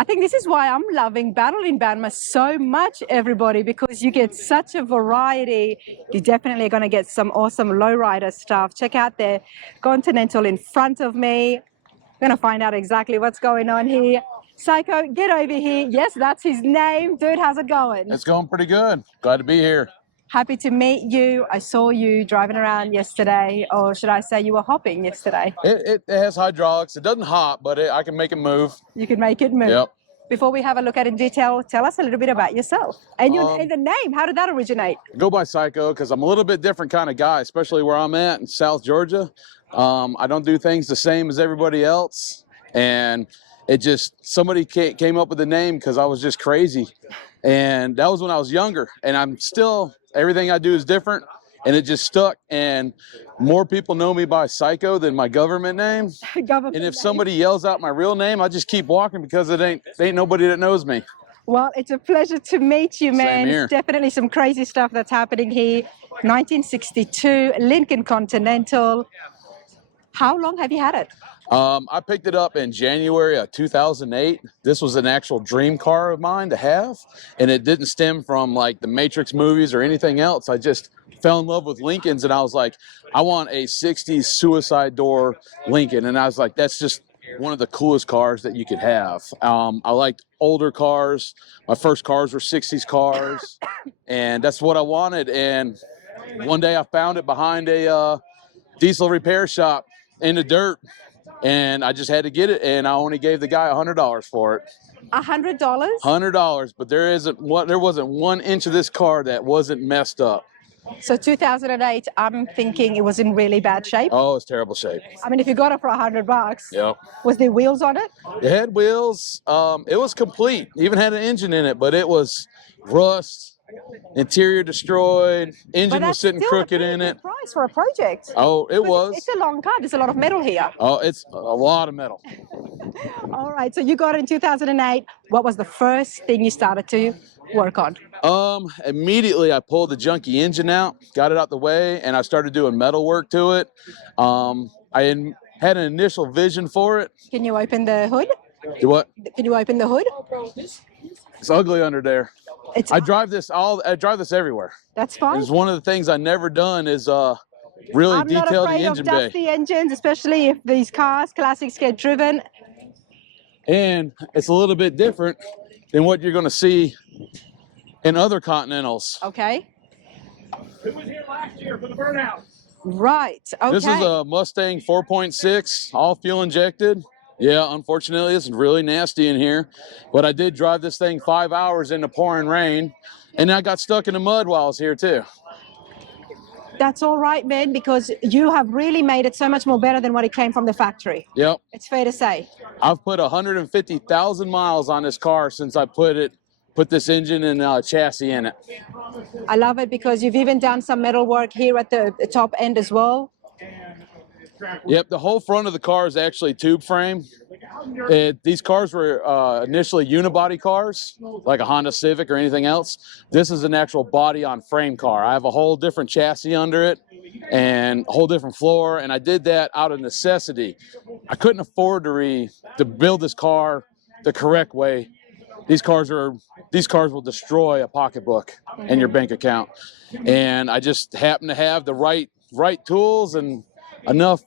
I think this is why I'm loving Battle in Banma so much, everybody, because you get such a variety. You're definitely going to get some awesome lowrider stuff. Check out the Continental in front of me. I'm going to find out exactly what's going on here. Syko, get over here. Yes, that's his name. Dude, how's it going? It's going pretty good. Glad to be here. Happy to meet you. I saw you driving around yesterday, or should I say you were hopping yesterday? It has hydraulics. It doesn't hop, but I can make it move. You can make it move. Yep. Before we have a look at it in detail, tell us a little bit about yourself and the name. How did that originate? Go by Syko because I'm a little bit different kind of guy, especially where I'm at in South Georgia. I don't do things the same as everybody else, and it just somebody came up with the name because I was just crazy, and that was when I was younger. And I'm still, everything I do is different, and it just stuck. And more people know me by Syko than my government name. And if somebody yells out my real name, I just keep walking because it ain't nobody that knows me. Well, it's a pleasure to meet you, man. Same here. Definitely some crazy stuff that's happening here. 1962 Lincoln Continental. How long have you had it? I picked it up in January of 2008. This was an actual dream car of mine to have, and it didn't stem from like the Matrix movies or anything else. I just fell in love with Lincolns, and I was like, I want a 60s suicide door Lincoln. And I was like, that's just one of the coolest cars that you could have. I liked older cars. My first cars were 60s cars, and that's what I wanted. And one day I found it behind a diesel repair shop in the dirt, and I just had to get it, and I only gave the guy $100 for it. $100? $100, but there wasn't 1 inch of this car that wasn't messed up. So 2008, I'm thinking it was in really bad shape. Oh, it's terrible shape. I mean, if you got it for $100, Yep. Was there wheels on it? It had wheels. It was complete. Even had an engine in it, but it was rust. Interior destroyed. Engine was sitting crooked in it. Price for a project. Oh, it was. It's a long car. There's a lot of metal here. Oh, it's a lot of metal. All right. So you got it in 2008. What was the first thing you started to work on? Immediately I pulled the junky engine out, got it out the way, and I started doing metal work to it. I had an initial vision for it. Can you open the hood? Do what? Can you open the hood? It's ugly under there. I drive this everywhere. That's fine. It's one of the things I never done is really detail the engine bay. I'm not afraid of dusty engines, especially if these cars, classics, get driven. And it's a little bit different than what you're going to see in other Continentals. Okay. Who was here last year for the burnout? Right. Okay. This is a Mustang 4.6, all fuel injected. Yeah, unfortunately, it's really nasty in here. But I did drive this thing 5 hours in the pouring rain, and I got stuck in the mud while I was here, too. That's all right, man, because you have really made it so much more better than what it came from the factory. Yep. It's fair to say. I've put 150,000 miles on this car since I put this engine and chassis in it. I love it because you've even done some metal work here at the top end as well. Yep, the whole front of the car is actually tube frame. These cars were initially unibody cars, like a Honda Civic or anything else. This is an actual body on frame car. I have a whole different chassis under it and a whole different floor, and I did that out of necessity. I couldn't afford to build this car the correct way. These cars will destroy a pocketbook and your bank account. And I just happen to have the right tools and enough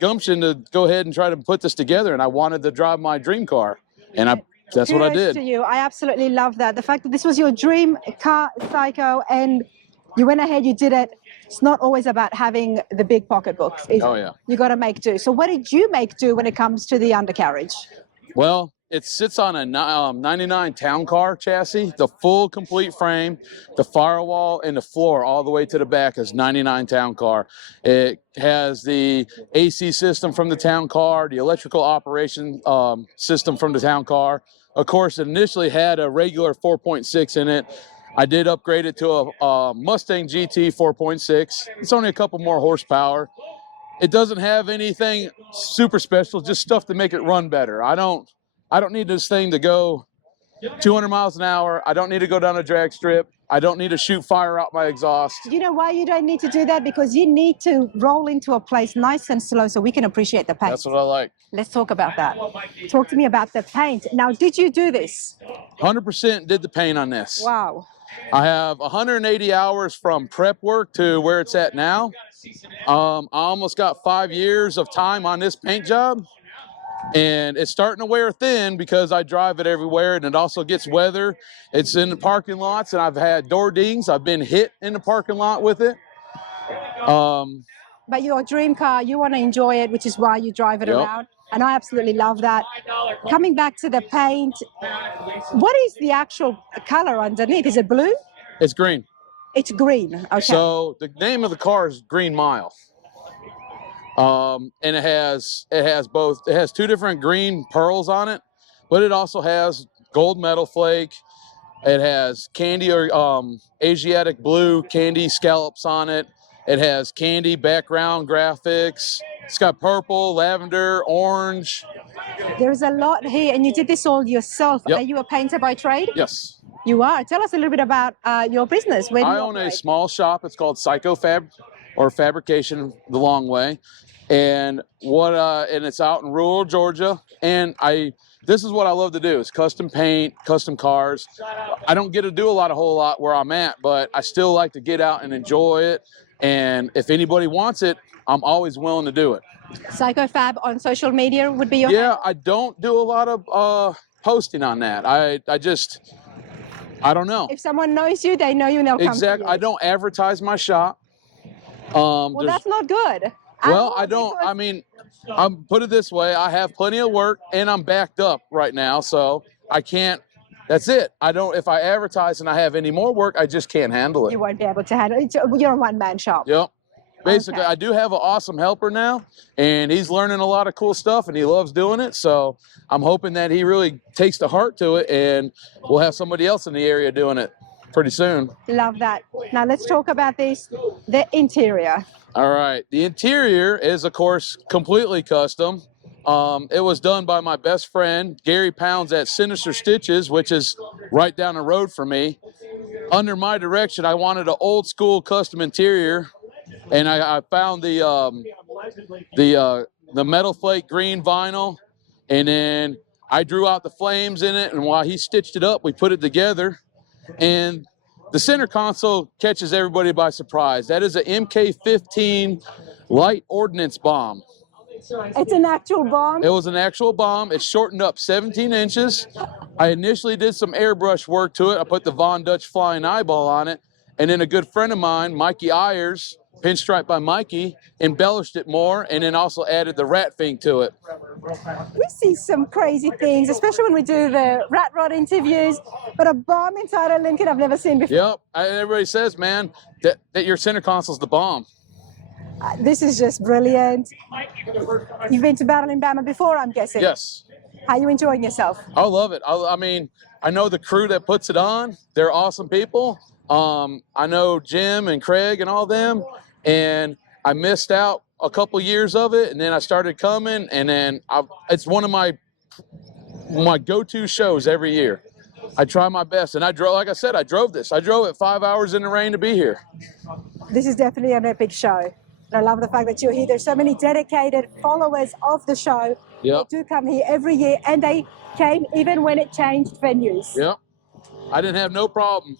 gumption to go ahead and try to put this together, and I wanted to drive my dream car, and that's what I did. To you. I absolutely love that. The fact that this was your dream car, Syko, and you went ahead, you did it. It's not always about having the big pocketbooks. Oh, yeah. You got to make do. So what did you make do when it comes to the undercarriage? Well, it sits on a 99 town car chassis. The full complete frame, the firewall, and the floor all the way to the back is 99 town car. It has the AC system from the town car, the electrical operation system from the town car. Of course, it initially had a regular 4.6 in it. I did upgrade it to a Mustang GT 4.6. It's only a couple more horsepower. It doesn't have anything super special, just stuff to make it run better. I don't need this thing to go 200 miles an hour. I don't need to go down a drag strip. I don't need to shoot fire out my exhaust. You know why you don't need to do that? Because you need to roll into a place nice and slow so we can appreciate the paint. That's what I like. Let's talk about that. Talk to me about the paint. Now, did you do this? 100% did the paint on this. Wow. I have 180 hours from prep work to where it's at now. I almost got 5 years of time on this paint job, and it's starting to wear thin because I drive it everywhere, and it also gets weather. It's in the parking lots, and I've had door dings. I've been hit in the parking lot with it. But your dream car, you want to enjoy it, which is why you drive it around. And I absolutely love that. Coming back to the paint, what is the actual color underneath? Is it blue? It's green. It's green. Okay. So the name of the car is Green Mile. And it has two different green pearls on it, but it also has gold metal flake. It has candy or Asiatic blue candy scallops on it. It has candy background graphics. It's got purple, lavender, orange. There's a lot here, and you did this all yourself. Yep. Are you a painter by trade? Yes. You are. Tell us a little bit about your business. Where do you I own a operate? small shop. It's called Syko Fabrication the long way, and it's out in rural Georgia. And this is what I love to do: is custom paint, custom cars. I don't get to do a whole lot where I'm at, but I still like to get out and enjoy it. And if anybody wants it, I'm always willing to do it. Syko Fab on social media would be your Yeah, I don't do a lot of posting on that. I don't know. If someone knows you, they know you and they'll come to Exactly. you. I don't advertise my shop. Well, that's not good. Well, I don't. I mean, I'm put it this way: I have plenty of work, and I'm backed up right now, so I can't. That's it. I don't. If I advertise and I have any more work, I just can't handle it. You won't be able to handle it. You're a one-man shop. Yep. Basically, Okay. I do have an awesome helper now, and he's learning a lot of cool stuff, and he loves doing it. So I'm hoping that he really takes the heart to it, and we'll have somebody else in the area doing it pretty soon. Love that. Now let's talk about the interior. All right. The interior is, of course, completely custom. It was done by my best friend, Gary Pounds at Sinister Stitches, which is right down the road from me. Under my direction, I wanted an old school custom interior, and I found the metal flake green vinyl, and then I drew out the flames in it, and while he stitched it up, we put it together. And the center console catches everybody by surprise. That is an MK-15 light ordnance bomb. It's an actual bomb. It was an actual bomb. It's shortened up 17 inches. I initially did some airbrush work to it. I put the Von Dutch flying eyeball on it. And then a good friend of mine, Mikey Ayers, Pinstripe by Mikey, embellished it more and then also added the rat fink to it. We see some crazy things, especially when we do the rat rod interviews, but a bomb inside a Lincoln I've never seen before. Yep. Everybody says, man, that your center console's the bomb. This is just brilliant. You've been to Battle in Bama before, I'm guessing? Yes. How are you enjoying yourself? I love it. I mean, I know the crew that puts it on. They're awesome people. I know Jim and Craig and all them, and I missed out a couple years of it, and then I started coming, and then it's one of my go-to shows every year. I try my best, and like I said, I drove this. I drove it 5 hours in the rain to be here. This is definitely an epic show. And I love the fact that you're here. There's so many dedicated followers of the show. Yep. They do come here every year, and they came even when it changed venues. Yep. I didn't have no problem.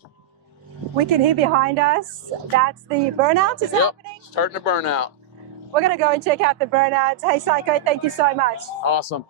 We can hear behind us. That's the burnout is happening. Starting to burn out. We're going to go and check out the burnout. Hey, Syko, thank you so much. Awesome.